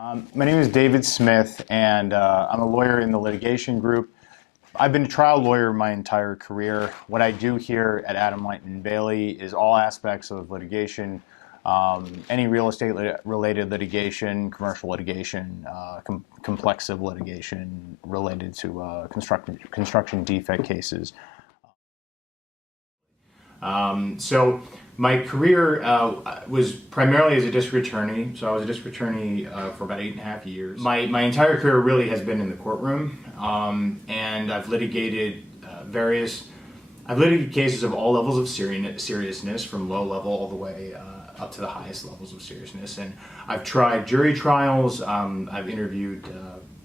My name is David Smith, and I'm a lawyer in the litigation group. I've been a trial lawyer my entire career. What I do here at Adam Lighton Bailey is all aspects of litigation, any real estate related litigation, commercial litigation, complex civil litigation related to construction defect cases. So my career was primarily as a district attorney. So I was a district attorney for about 8.5 years. My entire career really has been in the courtroom, and I've litigated I've litigated cases of all levels of seriousness, from low level all the way up to the highest levels of seriousness. And I've tried jury trials. I've interviewed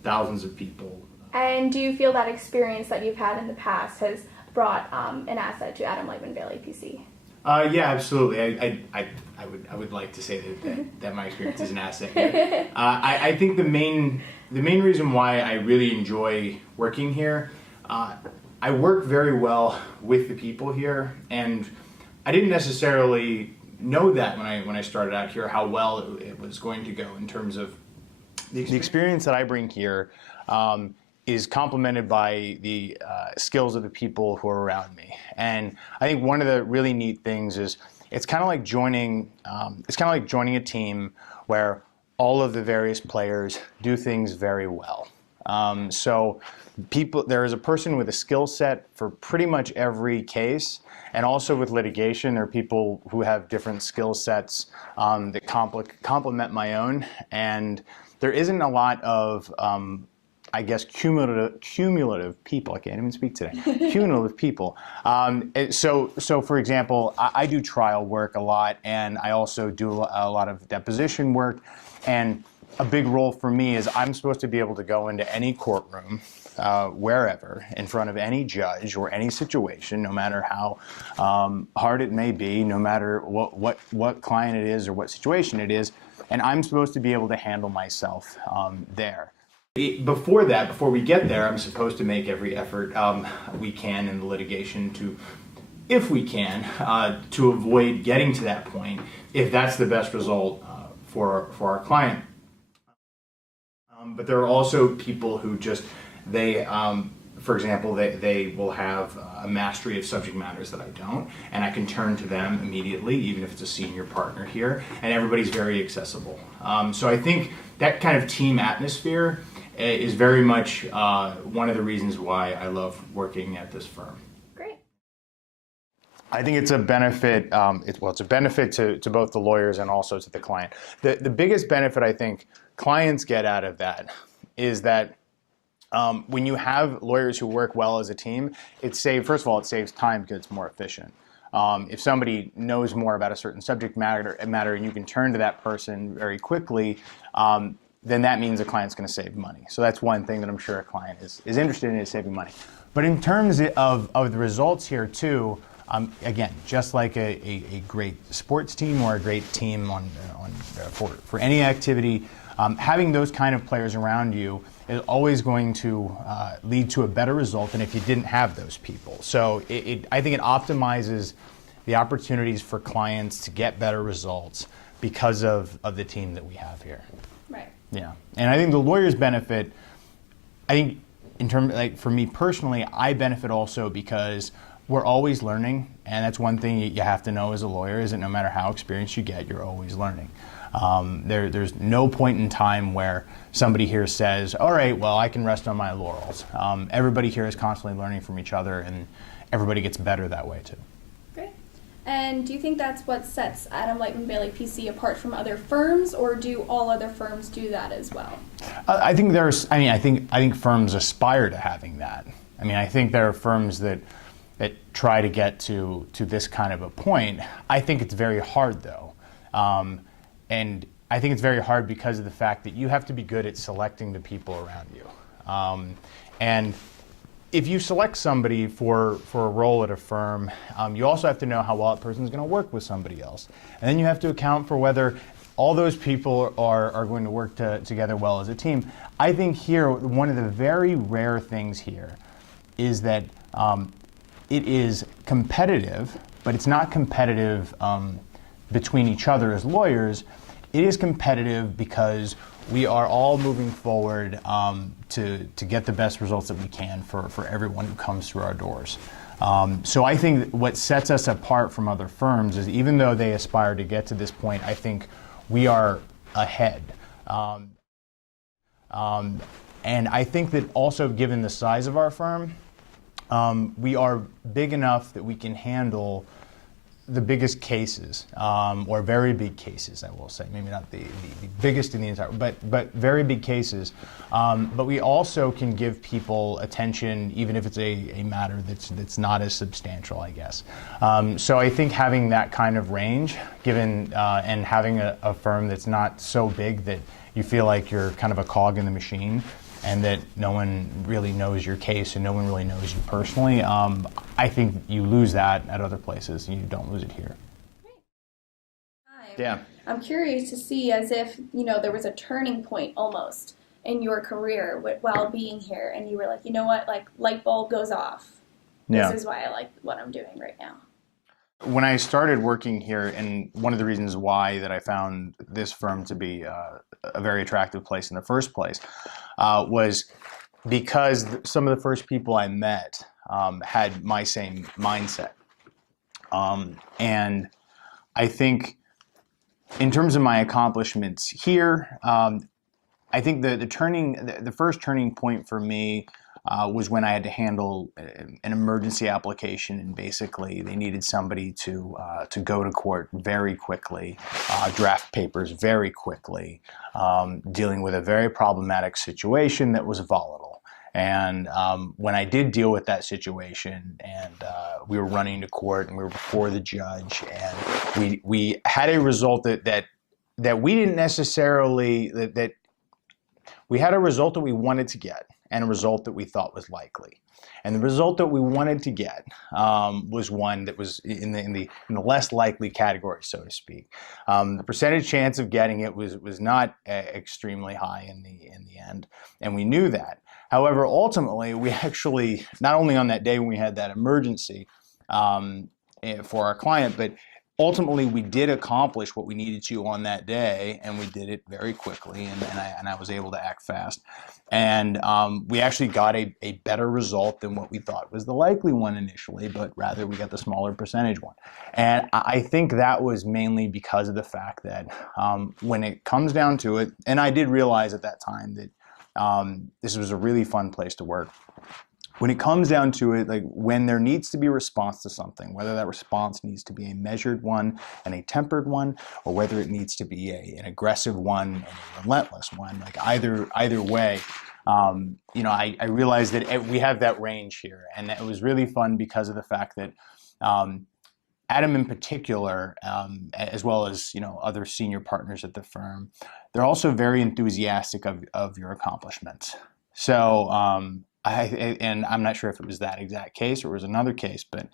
thousands of people. And do you feel that experience that you've had in the past has brought an asset to Adam Lighton Bailey PC? Yeah, absolutely. I would like to say that my experience is an asset here. I think the main reason why I really enjoy working here, I work very well with the people here, and I didn't necessarily know that when I started out here how well it was going to go in terms of the experience that I bring here. Is complemented by the skills of the people who are around me. And I think one of the really neat things is it's kind of like joining a team where all of the various players do things very well. So there is a person with a skill set for pretty much every case, and also with litigation, there are people who have different skill sets that complement my own, and there isn't a lot of I guess cumulative people. I can't even speak today. Cumulative people. So for example, I do trial work a lot, and I also do a lot of deposition work. And a big role for me is I'm supposed to be able to go into any courtroom, wherever, in front of any judge or any situation, no matter how hard it may be, no matter what client it is or what situation it is, and I'm supposed to be able to handle myself there. Before we get there, I'm supposed to make every effort we can in the litigation if we can, to avoid getting to that point, if that's the best result for our client. But there are also people who for example, they will have a mastery of subject matters that I don't, and I can turn to them immediately, even if it's a senior partner here, and everybody's very accessible. So I think that kind of team atmosphere is very much one of the reasons why I love working at this firm. Great. I think it's a benefit. It's a benefit to both the lawyers and also to the client. The biggest benefit I think clients get out of that is that when you have lawyers who work well as a team, first of all, it saves time because it's more efficient. If somebody knows more about a certain subject matter and you can turn to that person very quickly, then that means a client's going to save money. So that's one thing that I'm sure a client is interested in, is saving money. But in terms of the results here too, again, just like a great sports team or a great team for any activity, having those kind of players around you is always going to lead to a better result than if you didn't have those people. So I think it optimizes the opportunities for clients to get better results because of the team that we have here. Right. Yeah, and I think the lawyers benefit. I think in terms, like for me personally, I benefit also because we're always learning, and that's one thing you have to know as a lawyer, is that no matter how experienced you get, you're always learning. There's no point in time where somebody here says, all right, well, I can rest on my laurels. Everybody here is constantly learning from each other, and everybody gets better that way too. Great. And do you think that's what sets Adam Lighton Bailey PC apart from other firms, or do all other firms do that as well? I think firms aspire to having that. I think there are firms that try to get to this kind of a point. I think it's very hard though. And I think it's very hard because of the fact that you have to be good at selecting the people around you. And if you select somebody for a role at a firm, you also have to know how well that person is going to work with somebody else. And then you have to account for whether all those people are going to work together well as a team. I think here, one of the very rare things here is that it is competitive, but it's not competitive between each other as lawyers. It is competitive because we are all moving forward to get the best results that we can for everyone who comes through our doors. So I think what sets us apart from other firms is even though they aspire to get to this point, I think we are ahead. And I think that also given the size of our firm, we are big enough that we can handle the biggest cases, or very big cases, I will say. Maybe not the biggest in the entire, but very big cases. But we also can give people attention, even if it's a matter that's not as substantial, I guess. So I think having that kind of range, given and having a firm that's not so big that you feel like you're kind of a cog in the machine, and that no one really knows your case and no one really knows you personally, I think you lose that at other places and you don't lose it here. Yeah. I'm curious to see, as if, there was a turning point almost in your career while being here, and you were like, you know what, like light bulb goes off. Yeah. This is why I like what I'm doing right now. When I started working here, and one of the reasons why that I found this firm to be a very attractive place in the first place was because some of the first people I met had my same mindset. And I think in terms of my accomplishments here, I think the first turning point for me was when I had to handle an emergency application, and basically they needed somebody to go to court very quickly, draft papers very quickly, dealing with a very problematic situation that was volatile. And when I did deal with that situation, and we were running to court and we were before the judge, and we had a result that we didn't necessarily we had a result that we wanted to get, and a result that we thought was likely. And the result that we wanted to get was one that was in the less likely category, so to speak. The percentage chance of getting it was not extremely high in the end, and we knew that. However, ultimately, we actually, not only on that day when we had that emergency for our client, but ultimately we did accomplish what we needed to on that day, and we did it very quickly, and I was able to act fast. And we actually got a better result than what we thought was the likely one initially, but rather we got the smaller percentage one. And I think that was mainly because of the fact that when it comes down to it, and I did realize at that time that this was a really fun place to work. When it comes down to it, like when there needs to be a response to something, whether that response needs to be a measured one and a tempered one, or whether it needs to be an aggressive one and a relentless one, like either way, I realized that we have that range here, and it was really fun because of the fact that Adam in particular, as well as other senior partners at the firm, they're also very enthusiastic of your accomplishments. So. And I'm not sure if it was that exact case or it was another case, but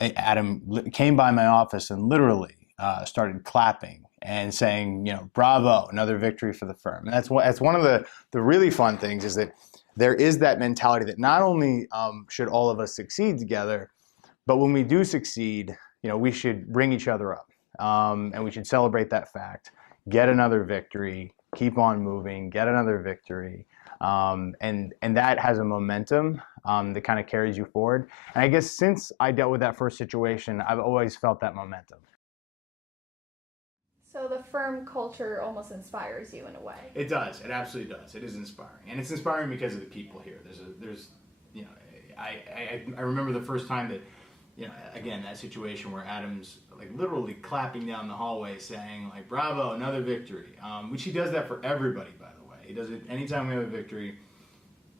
Adam came by my office and literally started clapping and saying, bravo, another victory for the firm. And that's one of the really fun things, is that there is that mentality that not only should all of us succeed together, but when we do succeed, we should bring each other up, and we should celebrate that fact, get another victory, keep on moving, get another victory. And that has a momentum that kind of carries you forward. And I guess since I dealt with that first situation, I've always felt that momentum. So the firm culture almost inspires you in a way. It does. It absolutely does. It is inspiring, and it's inspiring because of the people here. I remember the first time that, again, that situation where Adam's like literally clapping down the hallway saying like, bravo, another victory, which he does that for everybody, by the way. He does it anytime we have a victory.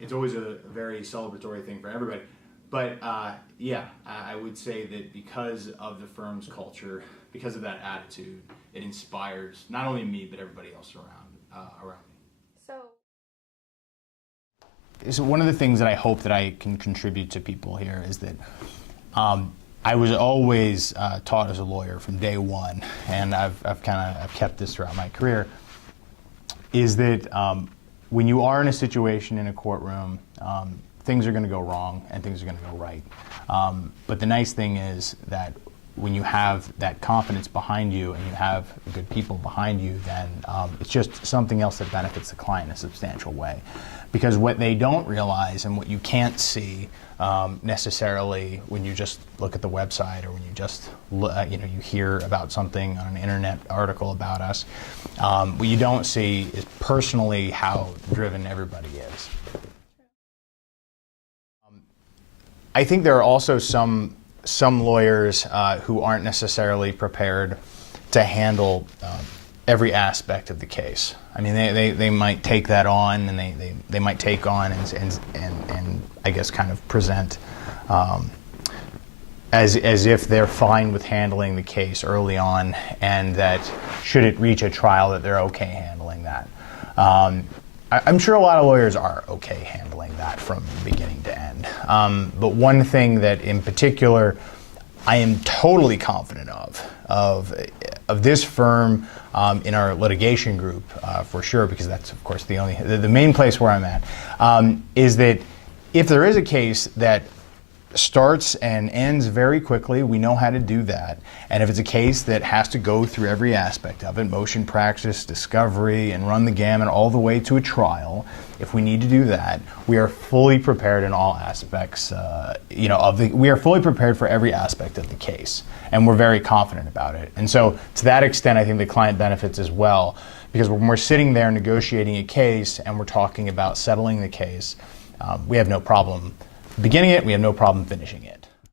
It's always a very celebratory thing for everybody. But I would say that because of the firm's culture, because of that attitude, it inspires not only me but everybody else around me. So one of the things that I hope that I can contribute to people here is that I was always taught as a lawyer from day one, and I've kept this throughout my career, is that when you are in a situation in a courtroom, things are going to go wrong and things are going to go right. But the nice thing is that when you have that confidence behind you and you have good people behind you, then it's just something else that benefits the client in a substantial way. Because what they don't realize and what you can't see necessarily when you just look at the website or when you just you hear about something on an internet article about us, what you don't see is personally how driven everybody is. I think there are also some lawyers who aren't necessarily prepared to handle every aspect of the case. I mean, they might take that on, and they might take on and I guess kind of present as if they're fine with handling the case early on, and that should it reach a trial that they're okay handling that. I'm sure a lot of lawyers are okay handling that from beginning to end. But one thing that in particular I am totally confident of this firm in our litigation group for sure, because that's of course the main place where I'm at, is that if there is a case that starts and ends very quickly, we know how to do that. And if it's a case that has to go through every aspect of it, motion practice, discovery, and run the gamut all the way to a trial, if we need to do that, we are fully prepared in all aspects. We are fully prepared for every aspect of the case, and we're very confident about it. And so, to that extent, I think the client benefits as well, because when we're sitting there negotiating a case and we're talking about settling the case, we have no problem beginning it, we have no problem finishing it.